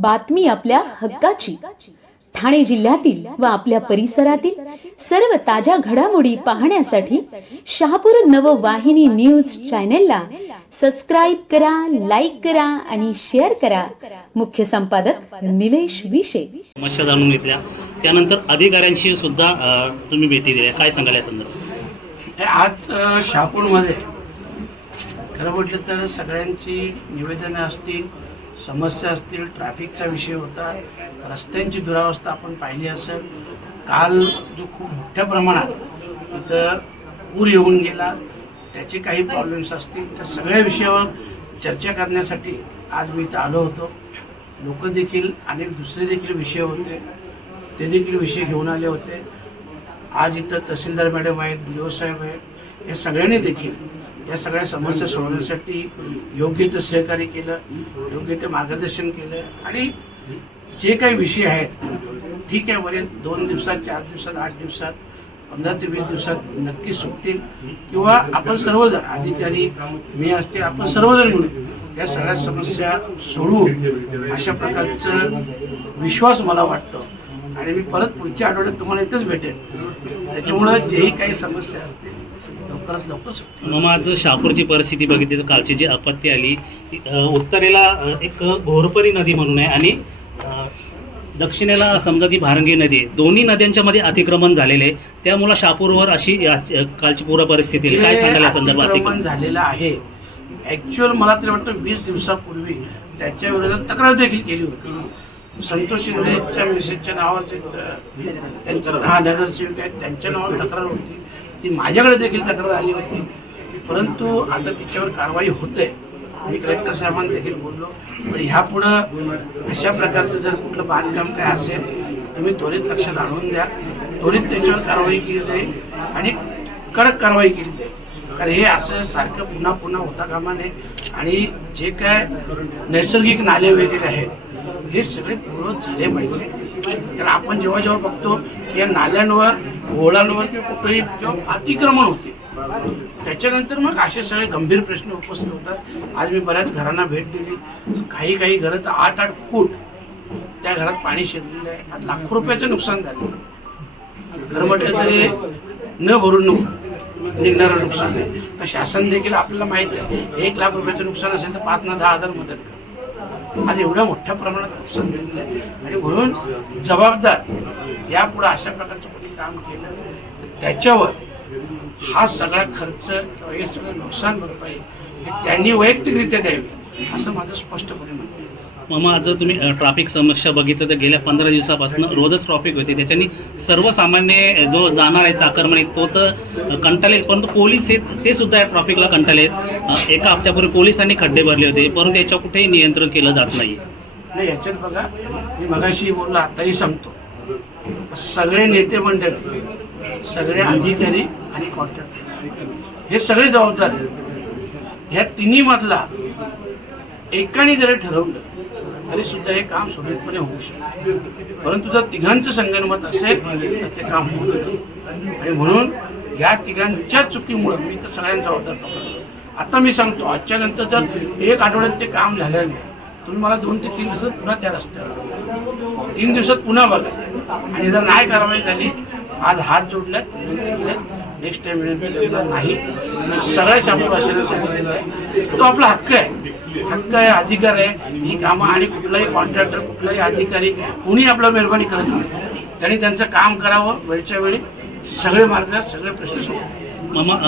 बातमी आपल्या हक्काची. ठाणे जिल्ह्यातील व आपल्या परिसरातील सर्व ताज्या घडामोडी पाहण्यासाठी शहापूर नववाहिनी न्यूज चॅनेलला सबस्क्राईब करा लाईक करा आणि शेअर करा. मुख्य संपादक निलेश विशे. समस्या जाणून घेतल्या. त्यानंतर अधिकाऱ्यांशी सुद्धा अ, तुम्ही भेटी दिल्या. काय सांगाल या संदर्भात? हे आज अ, शहापूरमध्ये खरं म्हटलं तर सगळ्यांची निवेदनं असतील समस्या असतील ट्रॅफिकचा विषय होता रस्त्यांची दुरावस्था आपण पाहिली असेल. काल जो खूप मोठ्या प्रमाणात इथं पूर येऊन गेला त्याचे काही प्रॉब्लेम्स असतील त्या सगळ्या विषयावर चर्चा करण्यासाठी आज मी इथं आलो होतो. लोक देखील अनेक दुसरे देखील विषय होते. ते देखील विषय घेऊन आले होते. आज इथं तहसीलदार मॅडम आहेत बी साहेब आहेत या सगळ्यांनी देखील या सगळ्या समस्या सोडवण्यासाठी योग्य ते सहकार्य केलं योग्य ते मार्गदर्शन केलं आणि जे काही विषय आहेत ठीक आहे बरे दोन दिवसात चार दिवसात आठ दिवसात पंधरा ते वीस दिवसात नक्की सुटतील. किंवा आपण सर्वजण अधिकारी मी असतील आपण सर्वजण मिळून या सगळ्या समस्या सोडवू अशा प्रकारचं विश्वास मला वाटतो. आणि मी परत पुढच्या आठवड्यात तुम्हाला इथंच भेटेल त्याच्यामुळं जेही काही समस्या असतील लवकरात लवकर मग आज शहापूरची परिस्थिती बघितली तर कालची जी आपत्ती आली ती, अ, उत्तरेला अ, एक घोरपरी नदी म्हणून आहे आणि अ, दक्षिणेला समजा ती भारंगी नदी आहे. दोन्ही नद्यांच्या मध्ये अतिक्रमण झालेले आहे. त्यामुळे शहापूरवर अशी कालची पूर्ण परिस्थिती. काय सांगाल या संदर्भात अतिक्रमण झालेलं आहे ऍक्च्युअल मला तरी वाटतं वीस दिवसापूर्वी त्याच्या विरोधात तक्रार देखील केली होती. संतोष शिंदेच्या मिसेसच्या नावावर जे त्यांच्या दहा नगरसेवक आहेत त्यांच्या नावावर तक्रार होती. ती माझ्याकडे देखील तक्रार आली होती. परंतु आता तिच्यावर कारवाई होते. मी कलेक्टर साहेबांना देखील बोललो. पण ह्यापुढं अशा प्रकारचं जर कुठलं बांधकाम काय असेल तर त्वरित लक्षात आणून द्या. त्वरित त्याच्यावर कारवाई केली जाईल आणि कडक कारवाई केली जाईल. कारण हे असं सारखं पुन्हा पुन्हा होता कामा नये. आणि जे काय नैसर्गिक नाले वगैरे आहेत हे सगळे पूर्वत झाले पाहिजे. तर आपण जेव्हा जेव्हा बघतो की या नाल्यांवर ओळांवर किंवा कुठेही जेव्हा अतिक्रमण होते त्याच्यानंतर मग असे सगळे गंभीर प्रश्न उपस्थित होतात. आज मी बऱ्याच घरांना भेट दिली. काही काही घरं तर आठ आठ फूट त्या घरात पाणी शिरलेलं आहे. आज लाखो रुपयाचं नुकसान झालं घर म्हटलं तरी न भरून नुकसान निघणारं नुकसान आहे. तर शासन देखील आपल्याला माहीत आहे एक लाख रुपयाचं नुकसान असेल तर पाच ना दहा हजार मदत करतं आज एवढ्या मोठ्या प्रमाणात नुकसान झालेलं आहे. आणि म्हणून जबाबदार यापुढे अशा प्रकारचं कोणी काम केलं तर त्याच्यावर हा सगळा खर्च किंवा हे सगळं नुकसान भरपाई हे त्यांनी वैयक्तिकरित्या द्यावी असं माझं स्पष्टपणे म्हणणं आहे. मग आज तुम्ही अ, ट्रॅफिक समस्या बघितलं तर गेल्या पंधरा दिवसापासून रोजच ट्रॉफिक होते. त्याच्यानी सर्वसामान्य जो जाणार आहे चाकरमानी तो तर अ, कंटाळेल. परंतु पोलीस आहेत ते सुद्धा या ट्रॉफिकला कंटाळेल एका हप्त्यापूर्वी पोलिसांनी खड्डे भरले होते परंतु याच्या कुठेही नियंत्रण केलं जात नाही. नाही याच्यात बघा मी मगाशी बोललो आताही सांगतो सगळे नेते मंडळी सगळे अधिकारी आणि कॉन्ट्रॅक्टर हे सगळे जबाबदार आहेत. ह्या तिन्ही मधला एकाने जरी ठरवलं तरी सुद्धा हे काम सुरळीतपणे होऊ शकतं. परंतु जर तिघांचं संगणमत असेल तर ते काम होत नाही. आणि म्हणून या तिघांच्या चुकीमुळं मी तर सगळ्यांचा जबाबदार पकडतो आता मी सांगतो आजच्या नंतर जर एक आठवड्यात ते काम झालं नाही तुम्ही मला दोन ते तीन दिवसात पुन्हा त्या रस्त्यावर तीन दिवसात पुन्हा बघा. आणि जर नाही कारवाई झाली आज हात जोडल्यात विनंती केल्यात नेक्स्ट टाइम विनंती करणार नाही. सगळ्या शापूर असलेल्या सांगितलेलं आहे. तो आपला हक्क आहे. हक्क आहे अधिकार आहे. ही कामं आणि कुठलाही कॉन्ट्रॅक्टर कुठलाही अधिकारी कुणी आपलं मेहरबानी करत नाही. त्यांनी त्यांचं काम करावं. वेळच्या वेळी सगळे मार्ग सगळे प्रश्न सोडवले मग